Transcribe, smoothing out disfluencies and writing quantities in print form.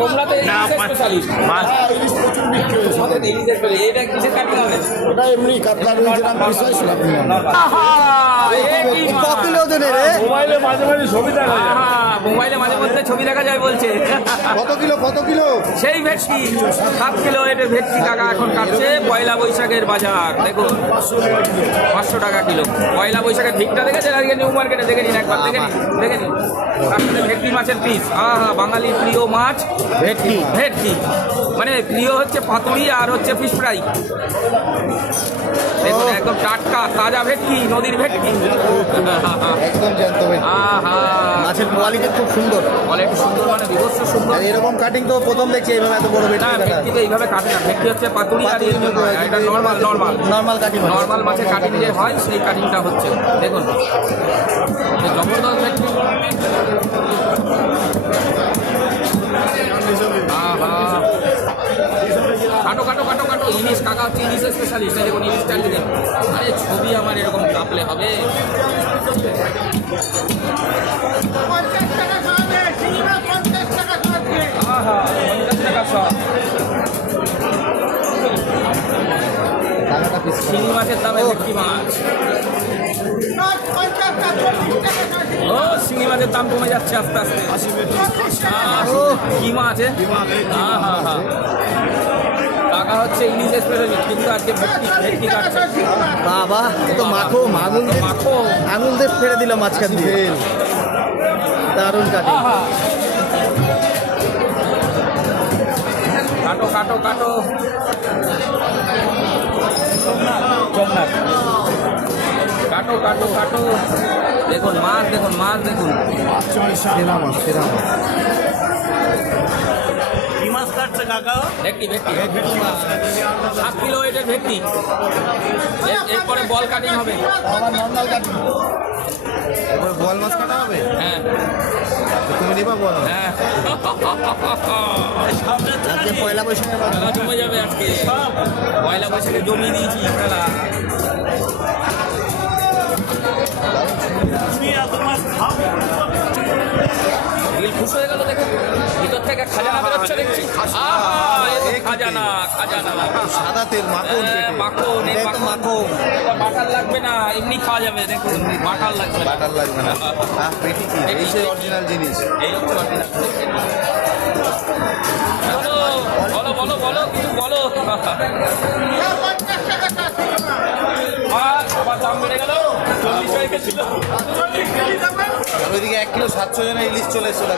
তোমরা তো স্পেশালিস্ট ইলিশ প্রচুর বিক্রি হয়েছে। এটা কিসের কাটিং হবে? ওটা এমনি কাতলা রুই যেরকম পিস হয় সেরকম। মোবাইলে মাঝে মাঝে ছবি দেখা যায়। মোবাইলে মাঝে মধ্যে ছবি দেখা যায় বলছে। কত কিলো কত কিলো? সেই ভেটকি 7 কিলো এটা ভেটকি কাকা এখন কাটছে। পয়লা বৈশাখের বাজার দেখুন 500 টাকা কিলো। পয়লা বৈশাখের ভিড়টা দেখেছেন আজকে নিউ মার্কেটে? দেখে নিন একবার, দেখে নিন দেখে নিন। তার সাথে ভেটকি মাছের পিস। বাঙালির প্রিয় মাছ ভেটকি। ভেটকি মানে প্রিয় হচ্ছে পাতুড়ি আর হচ্ছে ফিশ ফ্রাই। দেখুন একদম টাটকা তাজা ভেটকি, নদীর ভেটকি। একদম জ্যান্ত ভেটকি। মাছের কোয়ালিটি খুব সুন্দর। কোয়ালিটি সুন্দর মানে বিভৎস সুন্দর। আর এরকম কাটিং তো প্রথম দেখছি এইভাবে এত বড় না ভেটকি কাটা। ভেটকি তো এইভাবে কাটে না। ভেটকি হচ্ছে পাতুড়ি আর এটা normal normal normal cutting. Normal মাছের কাটিং যে হয় সেই কাটিংটা হচ্ছে। দেখুন জবরদস্ত ভেটকি। কাটো কাটো কাটো কাটো। ইলিশ কাকা হচ্ছে ইলিশের স্পেশালিস্ট। দেখুন ইলিশটা দেখুন। আরে ছবি আমার এরকম কাঁপলে হবে। 50 টাকা সব। শিঙি মাছের দামে ভেটকি মাছ। ও শিঙি মাছের দাম কমে যাচ্ছে আস্তে আস্তে। কি মাছ? টাকা হচ্ছে ইলিশ স্পেশালিস্ট কিন্তু আজকে ভেটকি কাটছে। বাবা তো মাখো আঙুল দিয়ে মাখো আঙুল দিয়ে ফেলে দিল মাঝখান দিয়ে। দারুণ কাটিং। কাটো কাটো কাটো। সোমনাথ কাটো কাটো কাটো। দেখুন মাছ দেখুন মাছ দেখুন। সেরা মাছ সেরা মাছ। ভেটকি ভেটকি 7 কিলো এটার ভেটকি। এরপরে বল কাটিং হবে। আবার নর্মাল কাটিং। এবার বল মাছ কাটা হবে। হ্যাঁ তুমি নিবা বল? হ্যাঁ আজকে পয়লা বৈশাখে খেলা জমে যাবে আজকে। পয়লা বৈশাখে জমিয়ে দিয়েছি খেলা। খুশ হয়ে গেল দেখুন। ভিতর থেকে খাজানা বেরোচ্ছে দেখছি। খাজানা খাজানা সাদা তেল মাখন মাখন মাখন। বাটার লাগবে না, এমনি খাওয়া যাবে। দেখুন বাটার লাগবে না। বাটার লাগবে না। পেটি কি? এই যে অরিজিনাল জিনিস। এই হচ্ছে অরিজিনাল। বলো বলো বলো কিছু বলো। আবার দাম বেড়ে গেল। 40 হয়ে গেছিল। ওইদিকে 1 কিলো 700 জনের ইলিশ চলে এসেছিল।